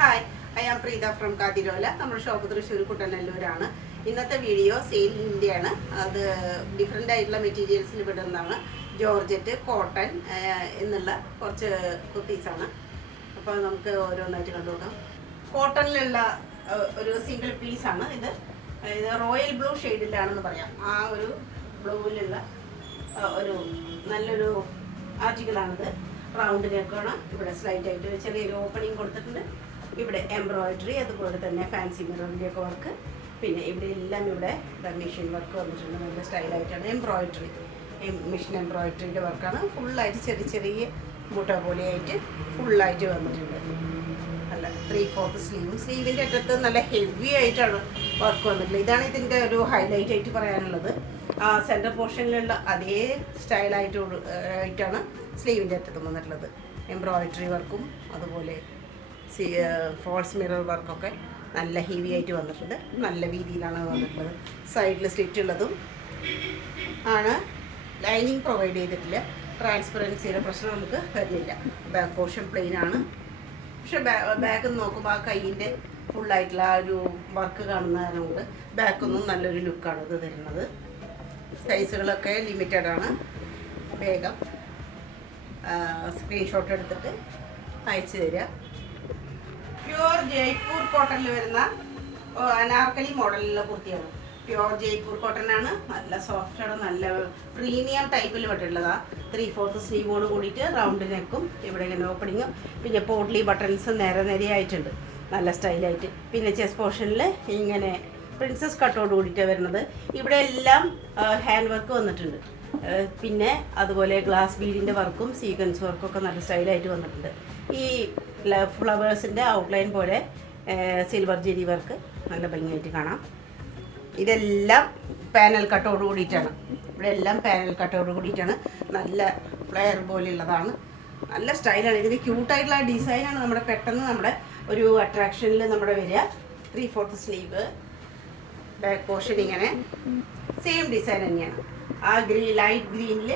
Hi, I am Preetha from Kathirola. നമ്മുടെ shop Thrissur കുട്ടനല്ലൂരാണ്. ഇന്നത്തെ video സെയിലിൻ്റെയാണ്. അത് ഡിഫറെൻ്റ് ആയിട്ടുള്ള മെറ്റീരിയൽസിൽ വിടുന്നതാണ്. ജോർജറ്റ്, കോട്ടൺ എന്നുള്ള കുറച്ച് കുർത്തീസാണ്. അപ്പോൾ നമുക്ക് ഓരോന്നായിട്ട് കണ്ടുപോകാം. കോട്ടണിലുള്ള ഒരു സിംഗിൾ പീസാണ് ഇത്. റോയൽ ബ്ലൂ ഷെയ്ഡിലാണെന്ന് പറയാം. ആ ഒരു ബ്ലൂവിലുള്ള ഒരു നല്ലൊരു ആർട്ടിക്കിളാണിത്. റൗണ്ട് നെക്കാണ്. ഇവിടെ സ്ലൈറ്റ് ആയിട്ട് ചെറിയൊരു ഓപ്പണിങ് കൊടുത്തിട്ടുണ്ട്. ഇവിടെ എംബ്രോയിഡറി, അതുപോലെ തന്നെ ഫാൻസി മിററിൻ്റെയൊക്കെ വർക്ക്. പിന്നെ ഇവിടെ എല്ലാം ഇവിടെ മെഷീൻ വർക്ക് വന്നിട്ടുണ്ട്. നല്ല സ്റ്റൈലായിട്ടാണ് എംബ്രോയിഡറി, മെഷീൻ എംബ്രോയിഡറിൻ്റെ വർക്കാണ്. ഫുള്ളായിട്ട് ചെറിയ ചെറിയ മുട്ട പോലെയായിട്ട് ഫുള്ളായിട്ട് വന്നിട്ടുണ്ട്. നല്ല 3/4 സ്ലീവിൻ്റെ അറ്റത്ത് നല്ല ഹെവി ആയിട്ടാണ് വർക്ക് വന്നിട്ടുള്ളത്. ഇതാണ് ഇതിൻ്റെ ഒരു ഹൈലൈറ്റ് ആയിട്ട് പറയാനുള്ളത്. സെൻറ്റർ പോർഷനിലുള്ള അതേ സ്റ്റൈലായിട്ടാണ് സ്ലീവിൻ്റെ അറ്റത്ത് വന്നിട്ടുള്ളത്. എംബ്രോയിഡറി വർക്കും അതുപോലെ ഫോൾസ് മിറർ വർക്കൊക്കെ നല്ല ഹെവി ആയിട്ട് വന്നിട്ടുണ്ട്. നല്ല രീതിയിലാണ് വന്നിട്ടുള്ളത്. സൈഡിൽ സ്ലിറ്റ് ഉള്ളതും ആണ്. ലൈനിങ് പ്രൊവൈഡ് ചെയ്തിട്ടില്ല. ട്രാൻസ്പെറൻസിയുടെ പ്രശ്നം നമുക്ക് വരുന്നില്ല. ബാക്ക് പോർഷൻ പ്ലെയിൻ ആണ്. പക്ഷെ ബാക്ക് നോക്കുമ്പോൾ ആ കൈയിൻ്റെ ഫുള്ളായിട്ടുള്ള ആ ഒരു വർക്ക് കാണുന്നതിനുകൊണ്ട് ബാക്കൊന്നും നല്ലൊരു ലുക്കാണ് ഇത് തരുന്നത്. സൈസുകളൊക്കെ ലിമിറ്റഡ് ആണ്. വേഗം സ്ക്രീൻഷോട്ട് എടുത്തിട്ട് അയച്ചു തരിക. പ്യുവർ ജയ്പൂർ കോട്ടണിൽ വരുന്ന അനാർക്കലി മോഡലിലുള്ള കുർത്തിയാണ്. പ്യുവർ ജയ്പൂർ കോട്ടൺ ആണ്. നല്ല സോഫ്റ്റാണ്. നല്ല പ്രീമിയം ടൈപ്പിൽ വിട്ടിട്ടുള്ളതാണ്. 3/4 സ്ലീവോട് കൂടിയിട്ട് റൗണ്ട് നെക്കും ഇവിടെ ഇങ്ങനെ ഓപ്പണിങ്ങും പിന്നെ പോട്ട്ലി ബട്ടൺസും നിരയായിട്ടുണ്ട്. നല്ല സ്റ്റൈലായിട്ട്. പിന്നെ ചെസ്റ്റ് പോർഷനിൽ ഇങ്ങനെ പ്രിൻസസ് കട്ടോട് കൂടിയിട്ടാണ് വരുന്നത്. ഇവിടെ എല്ലാം ഹാൻഡ് വർക്ക് വന്നിട്ടുണ്ട്. പിന്നെ അതുപോലെ ഗ്ലാസ് ബീഡിൻ്റെ വർക്കും സീക്വൻസ് വർക്കും ഒക്കെ നല്ല സ്റ്റൈലായിട്ട് വന്നിട്ടുണ്ട്. ഈ ഫ്ലവേഴ്സിൻ്റെ ഔട്ട്ലൈൻ പോലെ സിൽവർ ജെരി വർക്ക് നല്ല ഭംഗിയായിട്ട് കാണാം. ഇതെല്ലാം പാനൽ കട്ടോട് കൂടിയിട്ടാണ്. ഇവിടെ എല്ലാം പാനൽ കട്ടോട് കൂടിയിട്ടാണ്. നല്ല ഫ്ലെയർ പോലെയുള്ളതാണ്. നല്ല സ്റ്റൈലാണ്. ഇതിന് ക്യൂട്ടായിട്ടുള്ള ഡിസൈനാണ് നമ്മുടെ പെട്ടെന്ന് നമ്മുടെ ഒരു അട്രാക്ഷനിൽ നമ്മുടെ വരിക. 3/4 സ്ലീവ്, ബാക്ക് പോർഷൻ ഇങ്ങനെ സെയിം ഡിസൈൻ തന്നെയാണ്. ആ ലൈറ്റ് ഗ്രീനിൽ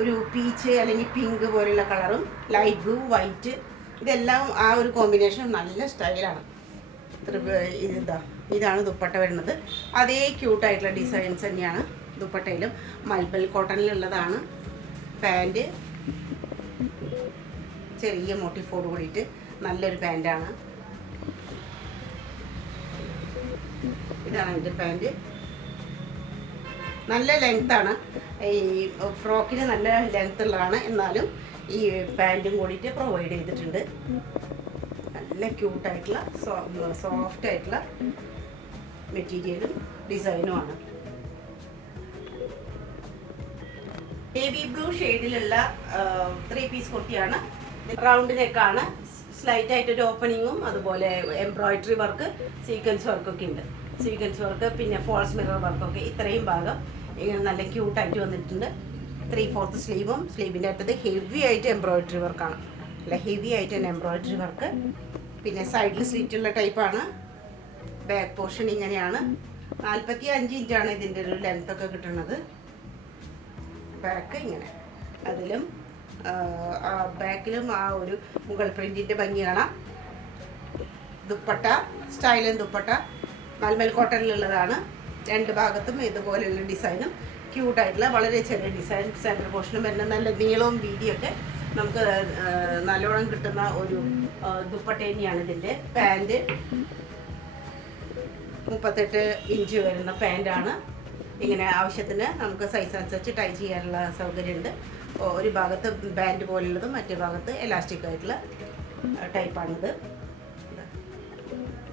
ഒരു പീച്ച് അല്ലെങ്കിൽ പിങ്ക് പോലെയുള്ള കളറും ലൈറ്റ് ബ്ലൂ, വൈറ്റ്, ഇതെല്ലാം ആ ഒരു കോമ്പിനേഷൻ നല്ല സ്റ്റൈലാണ്. ഇതാണ് ദുപ്പട്ട വരുന്നത്. അതേ ക്യൂട്ടായിട്ടുള്ള ഡിസൈൻസ് തന്നെയാണ് ദുപ്പട്ടയിലും. മൽബൽ കോട്ടണിലുള്ളതാണ്. പാൻറ് ചെറിയ മോട്ടിഫോട് കൂടിയിട്ട് നല്ലൊരു പാൻറ്റാണ്. ഇതാണ് എൻ്റെ പാൻറ്. നല്ല ലെങ്ത്താണ്. ഈ ഫ്രോക്കിന് നല്ല ലെങ്ത് ഉള്ളതാണ്. എന്നാലും ഈ പാൻറ്റും കൂടിയിട്ട് പ്രൊവൈഡ് ചെയ്തിട്ടുണ്ട്. നല്ല ക്യൂട്ടായിട്ടുള്ള സോഫ്റ്റ് ആയിട്ടുള്ള മെറ്റീരിയലും ഡിസൈനുമാണ്. നേവി ബ്ലൂ ഷെയ്ഡിലുള്ള 3 പീസ് കുർത്തിയാണ്. റൗണ്ട് നെക്കാണ്. സ്ലൈറ്റ് ആയിട്ടൊരു ഓപ്പണിങ്ങും അതുപോലെ എംബ്രോയിഡറി വർക്ക്, സീക്വൻസ് വർക്കൊക്കെ ഉണ്ട്. സീക്വൻസ് വർക്ക് പിന്നെ ഫോൾസ് മിറർ വർക്കൊക്കെ ഇത്രയും ഭാഗം ഇങ്ങനെ നല്ല ക്യൂട്ടായിട്ട് വന്നിട്ടുണ്ട്. 3/4 സ്ലീവും സ്ലീവിൻ്റെ അറ്റത്ത് ഹെവി ആയിട്ട് എംബ്രോയിഡറി വർക്കാണ്. അല്ല ഹെവി ആയിട്ട് തന്നെ എംബ്രോയിഡറി വർക്ക്. പിന്നെ സൈഡിൽ സ്ലിറ്റുള്ള ടൈപ്പാണ്. ബാക്ക് പോർഷൻ ഇങ്ങനെയാണ്. 45 ഇഞ്ചാണ് ഇതിൻ്റെ ഒരു ലെങ്ത്തൊക്കെ കിട്ടുന്നത്. ബാക്ക് ഇങ്ങനെ. അതിലും ബാക്കിലും ആ ഒരു മുകൾ പ്രിൻറ്റിൻ്റെ ഭംഗി കാണാം. ദുപ്പട്ട സ്റ്റൈലൻ ദുപ്പട്ട മൽമൽ കോട്ടണിലുള്ളതാണ്. രണ്ട് ഭാഗത്തും ഇതുപോലെയുള്ള ഡിസൈനും ക്യൂട്ടായിട്ടുള്ള വളരെ ചെറിയ ഡിസൈൻ. സെൻറ്റർ പോർഷനും വരുന്ന നല്ല നീളവും വീതിയൊക്കെ നമുക്ക് നല്ലോണം കിട്ടുന്ന ഒരു ദുപ്പട്ട തന്നെയാണ് ഇതിൻ്റെ. പാൻറ് 38 ഇഞ്ച് വരുന്ന പാൻറ്റാണ്. ഇങ്ങനെ ആവശ്യത്തിന് നമുക്ക് സൈസ് അനുസരിച്ച് ടൈ ചെയ്യാനുള്ള സൗകര്യമുണ്ട്. ഒരു ഭാഗത്ത് ബാൻഡ് പോലുള്ളതും മറ്റേ ഭാഗത്ത് എലാസ്റ്റിക് ആയിട്ടുള്ള ടൈപ്പാണിത്.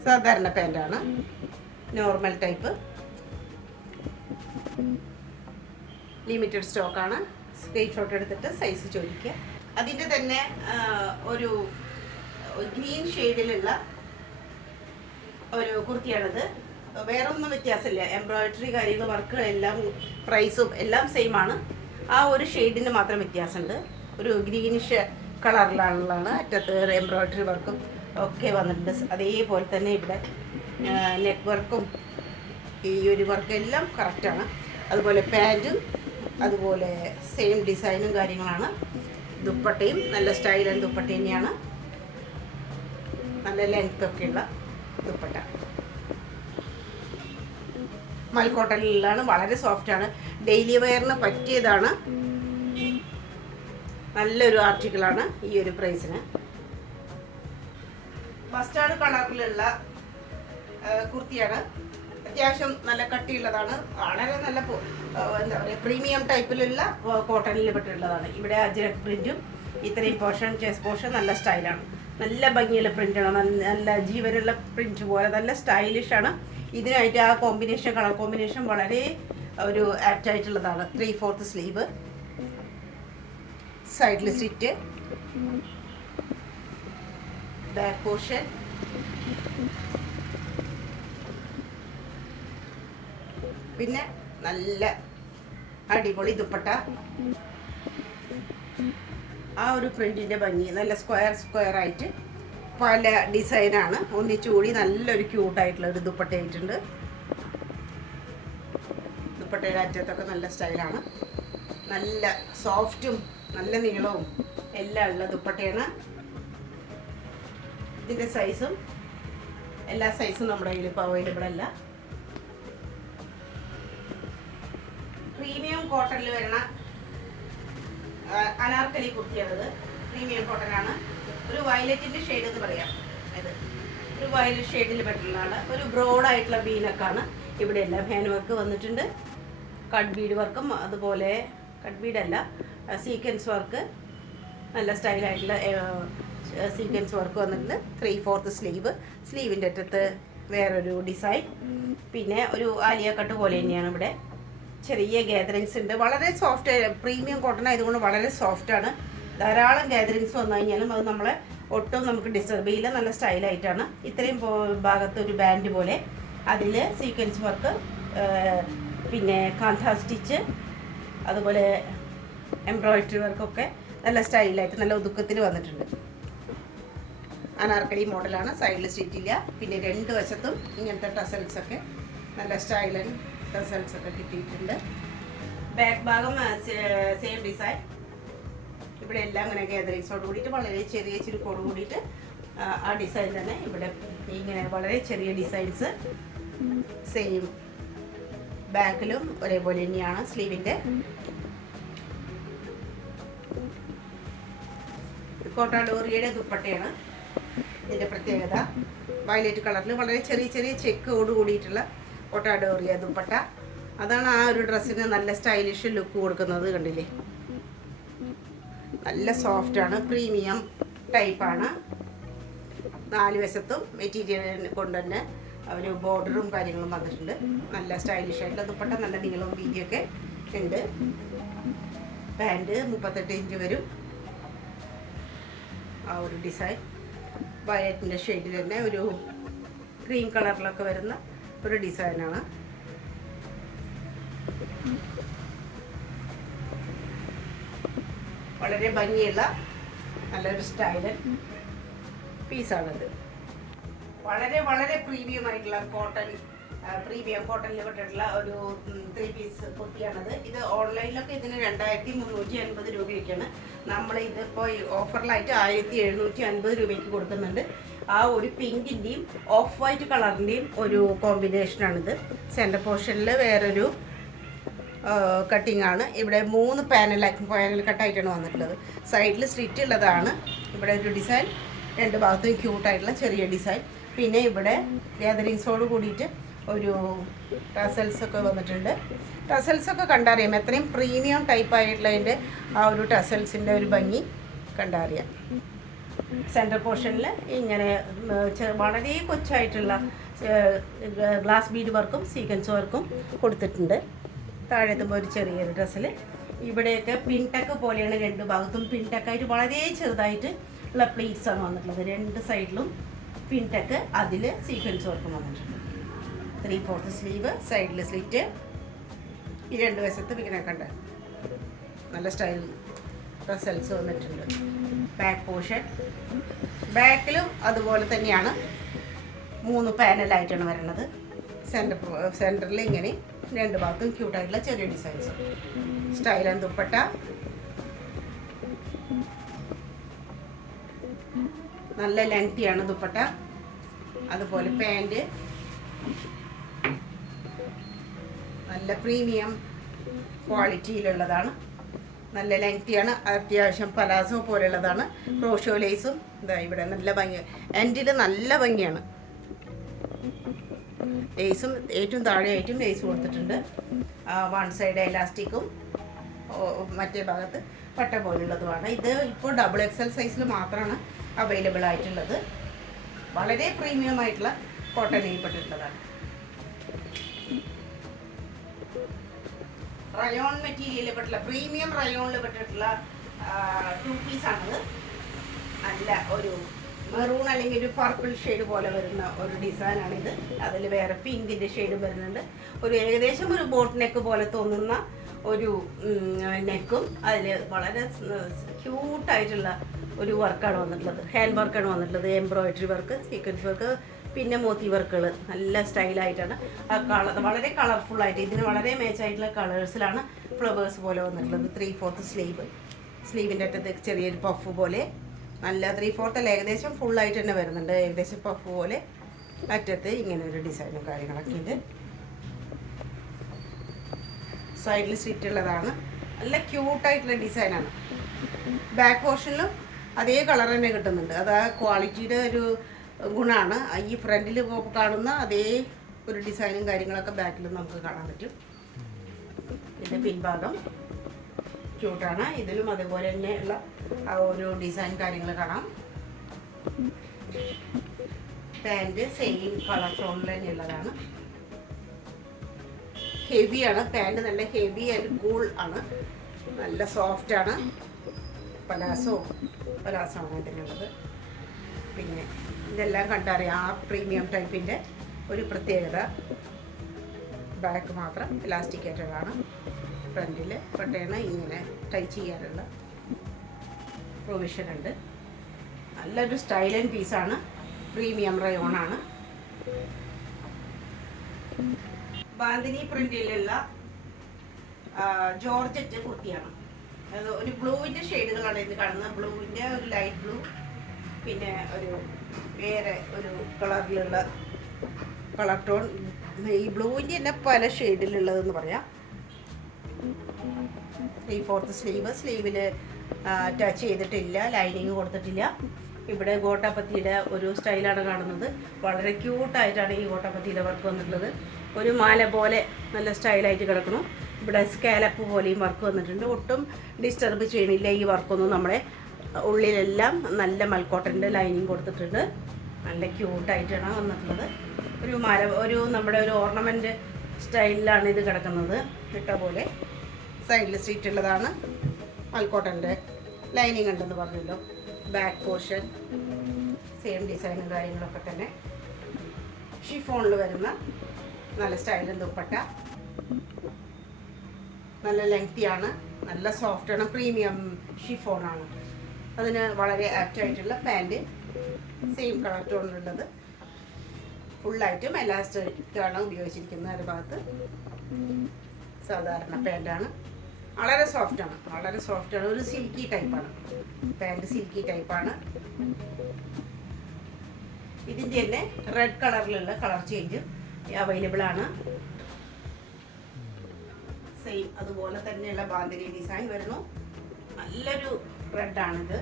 സാധാരണ പാൻറ്റാണ്. Normal type. ലിമിറ്റഡ് സ്റ്റോക്കാണ്. സ്ക്രീൻഷോട്ട് എടുത്തിട്ട് സൈസ് ചോദിക്കുക. അതിൻ്റെ തന്നെ ഒരു ഗ്രീൻ ഷെയ്ഡിലുള്ള ഒരു കുർത്തിയാണിത്. വേറെ ഒന്നും വ്യത്യാസമില്ല. എംബ്രോയിഡറി കാര്യങ്ങൾ വർക്കുകളെല്ലാം പ്രൈസും എല്ലാം സെയിം ആണ്. ആ ഒരു ഷെയ്ഡിന് മാത്രം വ്യത്യാസമുണ്ട്. ഒരു ഗ്രീനിഷ് കളറിലാണുള്ളതാണ്. അറ്റത്ത് എംബ്രോയിഡറി വർക്കും ഒക്കെ വന്നിട്ടുണ്ട്. അതേപോലെ തന്നെ ഇവിടെ നെക്ക് വർക്കും ഈ ഒരു വർക്ക് എല്ലാം കറക്റ്റാണ്. അതുപോലെ പാൻറ്റും അതുപോലെ സെയിം ഡിസൈനും കാര്യങ്ങളാണ്. ദുപ്പട്ടയും നല്ല സ്റ്റൈൽ ആൻഡ് ദുപ്പട്ട തന്നെയാണ്. നല്ല ലെങ്ത്തൊക്കെയുള്ള ദുപ്പട്ട. മൽക്കോട്ടനിലാണ്, വളരെ സോഫ്റ്റാണ്, ഡെയിലി വെയറിന് പറ്റിയതാണ്. നല്ലൊരു ആർട്ടിക്കിളാണ് ഈ ഒരു പ്രൈസിന്. മസ്റ്റാർഡ് കളറിലുള്ള കുർത്തിയാണ്. അത്യാവശ്യം നല്ല കട്ടിയുള്ളതാണ്, വളരെ നല്ല എന്താ പറയുക പ്രീമിയം ടൈപ്പിലുള്ള കോട്ടണിൽ പെട്ടിട്ടുള്ളതാണ്. ഇവിടെ അജ്രക് പ്രിന്റും ഇത്രയും പോർഷൻ ചെസ്റ്റ് പോർഷൻ നല്ല സ്റ്റൈലാണ്, നല്ല ഭംഗിയുള്ള പ്രിന്റാണ്, നല്ല ജീവനുള്ള പ്രിന്റ് പോലെ നല്ല സ്റ്റൈലിഷാണ്. ഇതിനായിട്ട് ആ കോമ്പിനേഷൻ, കളർ കോമ്പിനേഷൻ വളരെ ഒരു ആപ്റ്റ് ആയിട്ടുള്ളതാണ്. 3/4 സ്ലീവ്, സൈഡിൽ സ്ലിറ്റ്, ബാക്ക് പോർഷൻ, പിന്നെ നല്ല അടിപൊളി ദുപ്പട്ട. ആ ഒരു പ്രിന്റിന്റെ ഭംഗി, നല്ല സ്ക്വയർ ആയിട്ട് പല ഡിസൈനാണ് ഒന്നിച്ചുകൂടി നല്ലൊരു ക്യൂട്ടായിട്ടുള്ള ഒരു ദുപ്പട്ട ആയിട്ടുണ്ട്. ദുപ്പട്ടയുടെ അറ്റത്തൊക്കെ നല്ല സ്റ്റൈലാണ്, നല്ല സോഫ്റ്റും നല്ല നീളവും എല്ലാം ഉള്ള ദുപ്പട്ടയാണ്. ഇതിൻ്റെ സൈസും എല്ലാ സൈസും നമ്മുടെ കയ്യിൽ ഇപ്പോൾ അവൈലബിൾ അല്ല. പ്രീമിയം കോട്ടണിൽ വരുന്ന അനാർക്കലി കുർത്തിയാണത്. പ്രീമിയം കോട്ടനാണ്, ഒരു വയലറ്റിൻ്റെ ഷെയ്ഡ് എന്ന് പറയാം. ഇത് ഒരു വയലറ്റ് ഷെയ്ഡിൽ പെട്ടുള്ളതാണ്. ഒരു ബ്രോഡായിട്ടുള്ള ബീനക്കാണ്. ഇവിടെ എല്ലാം ഹാൻഡ് വർക്ക് വന്നിട്ടുണ്ട്, കട്ട് ബീഡ് വർക്കും അതുപോലെ കട്ട് ബീഡല്ല സീക്വൻസ് വർക്ക്, നല്ല സ്റ്റൈലായിട്ടുള്ള സീക്വൻസ് വർക്ക് വന്നിട്ടുണ്ട്. 3/4 സ്ലീവ്, സ്ലീവിൻ്റെ അറ്റത്ത് വേറൊരു ഡിസൈൻ, പിന്നെ ഒരു ആലിയ കട്ട് പോലെ തന്നെയാണ്. ഇവിടെ ചെറിയ ഗാദറിങ്സ് ഉണ്ട്, വളരെ സോഫ്റ്റ്, പ്രീമിയം കോട്ടൺ ആയതുകൊണ്ട് വളരെ സോഫ്റ്റാണ്. ധാരാളം ഗാദറിങ്സ് വന്നു കഴിഞ്ഞാലും അത് നമ്മളെ ഒട്ടും നമുക്ക് ഡിസ്റ്റർബ് ചെയ്യില്ല, നല്ല സ്റ്റൈലായിട്ടാണ്. ഇത്രയും ഭാഗത്ത് ഒരു ബാൻഡ് പോലെ, അതിൽ സീക്വൻസ് വർക്ക്, പിന്നെ കാന്ത സ്റ്റിച്ച്, അതുപോലെ എംബ്രോയിഡറി വർക്കൊക്കെ നല്ല സ്റ്റൈലായിട്ട് നല്ല ഒതുക്കത്തിൽ വന്നിട്ടുണ്ട്. അനാർക്കലി മോഡലാണ്, സൈഡിൽ സ്റ്റിച്ചില്ല, പിന്നെ രണ്ട് വശത്തും ഇങ്ങനത്തെ ടസൽസൊക്കെ നല്ല സ്റ്റൈലൻ ടസൽസൊക്കെ കിട്ടിയിട്ടുണ്ട്. ബാക്ക് ഭാഗം സെയിം ഡിസൈൻ, ഇവിടെ എല്ലാം ഇങ്ങനെ ഗാദറിങ്സോട് കൂടിയിട്ട് വളരെ ചെറിയ ചുരുക്കോട് കൂടിയിട്ട് ആ ഡിസൈൻ തന്നെ ഇവിടെ ഇങ്ങനെ വളരെ ചെറിയ ഡിസൈൻസ് സെയിം ബാക്കിലും ഒരേപോലെ തന്നെയാണ്. സ്ലീവിൻ്റെ കോട്ടാഡോറിയയുടെ ദുപ്പട്ടയാണ് ഇതിൻ്റെ പ്രത്യേകത. വയലറ്റ് കളറിൽ വളരെ ചെറിയ ചെറിയ ചെക്കോട് കൂടിയിട്ടുള്ള കോട്ടാഡോറിയ ദുപ്പട്ട. അതാണ് ആ ഒരു ഡ്രസ്സിന് നല്ല സ്റ്റൈലിഷ് ലുക്ക് കൊടുക്കുന്നത്. കണ്ടില്ലേ, നല്ല സോഫ്റ്റാണ്, പ്രീമിയം ടൈപ്പാണ്. 4 വശത്തും മെറ്റീരിയൽ കൊണ്ട് തന്നെ ഒരു ബോർഡറും കാര്യങ്ങളും വന്നിട്ടുണ്ട്. നല്ല സ്റ്റൈലിഷ് ആയിട്ടുള്ള ദുപ്പട്ട, നല്ല നീളവും വീതിയൊക്കെ ഉണ്ട്. പാൻറ് 38 ഇഞ്ച് വരും. ആ ഒരു ഡിസൈൻ വയലറ്റിൻ്റെ ഷെയ്ഡിൽ തന്നെ ഒരു ക്രീം കളറിലൊക്കെ വരുന്ന ഒരു ഡിസൈനാണ്. വളരെ ഭംഗിയുള്ള നല്ലൊരു സ്റ്റൈലൻ പീസാണിത്. വളരെ വളരെ പ്രീമിയം ആയിട്ടുള്ള കോട്ടൺ, പ്രീമിയം കോട്ടണിൽ പെട്ടിട്ടുള്ള ഒരു 3 പീസ് കുർത്തിയാണത്. ഇത് ഓൺലൈനിലൊക്കെ ഇതിന് 2350 രൂപയൊക്കെയാണ്. നമ്മൾ ഇതിപ്പോൾ ഓഫറിലായിട്ട് 1750 രൂപയ്ക്ക് കൊടുക്കുന്നുണ്ട്. ആ ഒരു പിങ്കിൻ്റെയും ഓഫ് വൈറ്റ് കളറിൻ്റെയും ഒരു കോമ്പിനേഷനാണിത്. സെൻറ്റർ പോർഷനിൽ വേറൊരു കട്ടിംഗ് ആണ്. ഇവിടെ 3 പാനൽ കട്ടായിട്ടാണ് വന്നിട്ടുള്ളത്. സൈഡിൽ സ്ലിറ്റ് ഉള്ളതാണ്. ഇവിടെ ഒരു ഡിസൈൻ, 2 ഭാഗത്തും ക്യൂട്ടായിട്ടുള്ള ചെറിയ ഡിസൈൻ. പിന്നെ ഇവിടെ ഗാദറിങ്സോട് കൂടിയിട്ട് ഒരു ടസൽസൊക്കെ വന്നിട്ടുണ്ട്. ടസൽസൊക്കെ കണ്ടറിയാം, എത്രയും പ്രീമിയം ടൈപ്പായിട്ടുള്ളതിൻ്റെ ആ ഒരു ടസൽസിൻ്റെ ഒരു ഭംഗി കണ്ടറിയാം. സെൻറ്റർ പോർഷനിൽ ഇങ്ങനെ വളരെ കൊച്ചായിട്ടുള്ള ഗ്ലാസ് ബീഡ് വർക്കും സീക്വൻസ് വർക്കും കൊടുത്തിട്ടുണ്ട്. താഴെത്തുമ്പോൾ ഒരു ചെറിയൊരു ഡ്രസ്സിൽ ഇവിടെയൊക്കെ പിൻടക്ക് പോലെയാണ്. 2 ഭാഗത്തും പിൻടക്കായിട്ട് വളരെ ചെറുതായിട്ട് ഉള്ള പ്ലീറ്റ്സാണ് വന്നിട്ടുള്ളത്. 2 സൈഡിലും പിൻടക്ക്, അതിൽ സീക്വൻസ് വർക്കും വന്നിട്ടുണ്ട്. 3/4 സ്ലീവ്, സൈഡിൽ സ്ലിറ്റ്, ഈ 2 വശത്തും ഇങ്ങനെ കണ്ട് നല്ല സ്റ്റൈൽ ടസൽസ് വന്നിട്ടുണ്ട്. ബാക്ക് പോർഷൻ, ബാക്കിലും അതുപോലെ തന്നെയാണ്. 3 പാനലായിട്ടാണ് വരുന്നത്. സെൻറ്ററിൽ ഇങ്ങനെ 2 ഭാഗത്തും ക്യൂട്ടായിട്ടുള്ള ചെറിയ ഡിസൈൻസ്. സ്റ്റൈലൻ ദുപ്പട്ട, നല്ല ലെങ്തിയാണ് ദുപ്പട്ട. അതുപോലെ പാൻറ് നല്ല പ്രീമിയം ക്വാളിറ്റിയിലുള്ളതാണ്. നല്ല ലെങ്തിയാണ്. അത്യാവശ്യം പലാസോ പോലെയുള്ളതാണ്. ക്രോഷോ ലേസും ഇതാ ഇവിടെ നല്ല ഭംഗി, എൻഡിൽ നല്ല ഭംഗിയാണ്. ലേസും ഏറ്റവും താഴെയായിട്ടും ലേസ് കൊടുത്തിട്ടുണ്ട്. വൺ സൈഡ് എലാസ്റ്റിക്കും മറ്റേ ഭാഗത്ത് പട്ട പോലുള്ളതുമാണ്. ഇത് ഇപ്പോൾ XXL സൈസിൽ മാത്രമാണ് അവൈലബിൾ ആയിട്ടുള്ളത്. വളരെ പ്രീമിയം ആയിട്ടുള്ള കോട്ടണിൽ പെട്ടിട്ടുള്ളതാണ്. റയോൺ മെറ്റീരിയലിൽ പെട്ടിട്ടുള്ള പ്രീമിയം റയോണിൽ പെട്ടിട്ടുള്ള 2 പീസാണിത്. നല്ല ഒരു മെറൂൺ അല്ലെങ്കിൽ ഒരു പർപ്പിൾ ഷെയ്ഡ് പോലെ വരുന്ന ഒരു ഡിസൈനാണിത്. അതിൽ വേറെ പിങ്കിൻ്റെ ഷെയ്ഡ് വരുന്നുണ്ട്. ഒരു ഏകദേശം ഒരു ബോട്ട് നെക്ക് പോലെ തോന്നുന്ന ഒരു നെക്കും അതിൽ വളരെ ക്യൂട്ടായിട്ടുള്ള ഒരു വർക്കാണ് വന്നിട്ടുള്ളത്. ഹാൻഡ് വർക്കാണ് വന്നിട്ടുള്ളത്. എംബ്രോയിഡറി വർക്ക്, സീക്വൻസ് വർക്ക്, പിന്നെ മോത്തി വർക്കുകൾ നല്ല സ്റ്റൈലായിട്ടാണ്. ആ വളരെ കളർഫുള്ളായിട്ട് ഇതിന് വളരെ മാച്ചായിട്ടുള്ള കളേഴ്സിലാണ് ഫ്ലവേഴ്സ് പോലെ വന്നിട്ടുള്ളത്. 3/4 സ്ലീവിൻ്റെ അറ്റത്ത് ചെറിയൊരു പഫ് പോലെ നല്ല 3/4 അല്ല, ഏകദേശം ഫുള്ളായിട്ട് തന്നെ വരുന്നുണ്ട്. ഏകദേശം പഫ് പോലെ അറ്റത്ത് ഇങ്ങനെ ഒരു ഡിസൈനും കാര്യങ്ങളൊക്കെ ഉണ്ട്. സൈഡിൽ സ്ലിറ്റ് ഉള്ളതാണ്. നല്ല ക്യൂട്ടായിട്ടുള്ള ഡിസൈനാണ്. ബാക്ക് പോർഷനിലും അതേ കളർ തന്നെ കിട്ടുന്നുണ്ട്. അത് ആ ക്വാളിറ്റിയുടെ ഒരു ഗുണമാണ്. ഈ ഫ്രണ്ടിൽ കാണുന്ന അതേ ഒരു ഡിസൈനും കാര്യങ്ങളൊക്കെ ബാക്കിലും നമുക്ക് കാണാൻ പറ്റും. ഇതിൻ്റെ പിൻഭാഗം ക്യൂട്ടാണ്. ഇതിലും അതുപോലെ തന്നെയുള്ള ആ ഒരു ഡിസൈൻ കാര്യങ്ങൾ കാണാം. പാൻറ് സെയിം കളർ ടോണിൽ തന്നെയുള്ളതാണ്. ഹെവിയാണ് പാൻറ്. നല്ല ഹെവി ആൻഡ് കൂൾ ആണ്. നല്ല സോഫ്റ്റ് ആണ്. പലാസോ ആണ് ഇതിനുള്ളത്. പിന്നെ ഇതെല്ലാം കണ്ടറിയാം ആ പ്രീമിയം ടൈപ്പിൻ്റെ ഒരു പ്രത്യേകത. ബാക്ക് മാത്രം ഇലാസ്റ്റിക്കേറ്റഡാണ്. ഫ്രണ്ടിൽ പട്ടേണ് ഇങ്ങനെ ടൈ ചെയ്യാനുള്ള പ്രൊവിഷൻ ഉണ്ട്. നല്ലൊരു സ്റ്റൈൽ ആൻഡ് പീസാണ്. പ്രീമിയം റയോണാണ്. ബാന്തിനി പ്രിന്റിലുള്ള ജോർജറ്റ് കുർത്തിയാണ്. അത് ഒരു ബ്ലൂവിൻ്റെ ഷെയ്ഡുകളാണ് ഇത് കാണുന്നത്. ബ്ലൂവിൻ്റെ ഒരു ലൈറ്റ് ബ്ലൂ, പിന്നെ ഒരു വേറെ ഒരു കളറിലുള്ള കളർ ടോൺ. ഈ ബ്ലൂവിൻ്റെ തന്നെ പല ഷെയ്ഡിലുള്ളതെന്ന് പറയാം. 3/4 സ്ലീവിൽ ടച്ച് ചെയ്തിട്ടില്ല, ലൈനിങ് കൊടുത്തിട്ടില്ല. ഇവിടെ ഗോട്ടാപ്പത്തിയുടെ ഒരു സ്റ്റൈലാണ് കാണുന്നത്. വളരെ ക്യൂട്ടായിട്ടാണ് ഈ ഗോട്ടാപ്പത്തിയുടെ വർക്ക് വന്നിട്ടുള്ളത്. ഒരു മാല പോലെ നല്ല സ്റ്റൈലായിട്ട് കിടക്കണം. ഇവിടെ സ്കാലപ്പ് പോലെയും വർക്ക് വന്നിട്ടുണ്ട്. ഒട്ടും ഡിസ്റ്റർബ് ചെയ്യണില്ല ഈ വർക്കൊന്നും. നമ്മളെ ഉള്ളിലെല്ലാം നല്ല മൽക്കോട്ടൻ്റെ ലൈനിങ് കൊടുത്തിട്ടുണ്ട്. നല്ല ക്യൂട്ടായിട്ടാണ് വന്നിട്ടുള്ളത്. ഒരു മാല, ഒരു നമ്മുടെ ഒരു ഓർണമെൻറ്റ് സ്റ്റൈലിലാണ് ഇത് കിടക്കുന്നത്. ഇട്ട പോലെ സൈഡിൽ സ്ട്രീറ്റ് ഉള്ളതാണ്. മൽക്കോട്ടൻ്റെ ലൈനിങ് ഉണ്ടെന്ന് പറഞ്ഞല്ലോ. ബാക്ക് പോർഷൻ സെയിം ഡിസൈനും കാര്യങ്ങളൊക്കെ തന്നെ. ഷിഫോണിൽ വരുന്ന നല്ല സ്റ്റൈലും ദുപ്പട്ട. നല്ല ലെങ്തിയാണ്, നല്ല സോഫ്റ്റാണ്, പ്രീമിയം ഷിഫോണാണ്. അതിന് വളരെ ആപ്റ്റായിട്ടുള്ള പാൻറ് സെയിം കളർ ടോണിലുള്ളത്. ഫുള്ളായിട്ടും എലാസ്റ്റിക്കാണ് ഉപയോഗിച്ചിരിക്കുന്നത്. ഒരു ഭാഗത്ത് സാധാരണ പാൻറ്റാണ്. വളരെ സോഫ്റ്റാണ്. ഒരു സിൽക്കി ടൈപ്പാണ് പാൻറ്. സിൽക്കി ടൈപ്പാണ്. ഇതിൻ്റെ തന്നെ റെഡ് കളറിലുള്ള കളർ ചേഞ്ച് അവൈലബിൾ ആണ്. സെയിം അതുപോലെ തന്നെയുള്ള ബാന്തിനി ഡിസൈൻ വരുന്നു. നല്ലൊരു റെഡാണിത്.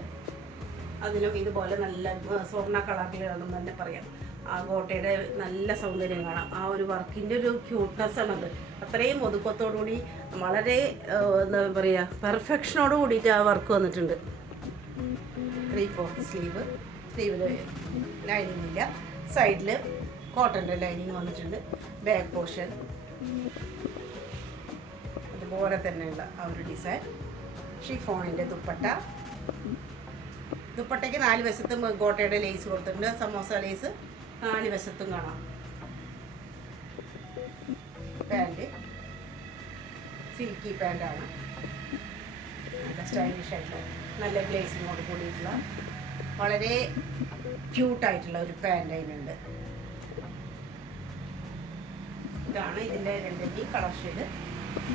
അതിലും ഇതുപോലെ നല്ല സ്വർണ്ണ കളറിലാണെന്ന് തന്നെ പറയാം. ആ ഗോട്ടയുടെ നല്ല സൗന്ദര്യം കാണാം. ആ ഒരു വർക്കിൻ്റെ ഒരു ക്യൂട്ട്നെസ് ആണത്. അത്രയും ഒതുക്കത്തോടുകൂടി വളരെ എന്താ പറയുക, പെർഫെക്ഷനോട് കൂടിയിട്ട് ആ വർക്ക് വന്നിട്ടുണ്ട്. 3/4 സ്ലീവിൽ ലൈനിങ് ഇല്ല. സൈഡിൽ കോട്ടൻ്റെ ലൈനിങ് വന്നിട്ടുണ്ട്. ബാക്ക് പോർഷൻ അതുപോലെ തന്നെയുള്ള ആ ഒരു ഡിസൈൻ. ഷിഫോണിൻ്റെ ദുപ്പട്ടയ്ക്ക് 4 വശത്തും ഗോട്ടയുടെ ലേസ് കൊടുത്തിട്ടുണ്ട്. സമോസ ലേസ് 4 വശത്തും കാണാം. പാൻറ് സിൽക്കി പാൻറ്റാണ്. നല്ല സ്റ്റൈലിഷ് ആയിട്ടുള്ള നല്ല ഗ്ലേസിങ്ങോട് കൂടിയിട്ടുള്ള വളരെ ക്യൂട്ടായിട്ടുള്ള ഒരു പാൻറ് അതിനുണ്ട്. ഇതാണ് ഇതിൻ്റെ രണ്ടിൻ്റെയും കളർ ഷെയ്ഡ്.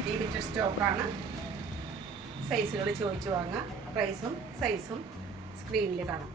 ലിമിറ്റഡ് സ്റ്റോക്കാണ്. സൈസുകൾ ചോദിച്ചു വാങ്ങാം. പ്രൈസും സൈസും സ്ക്രീനിൽ കാണാം.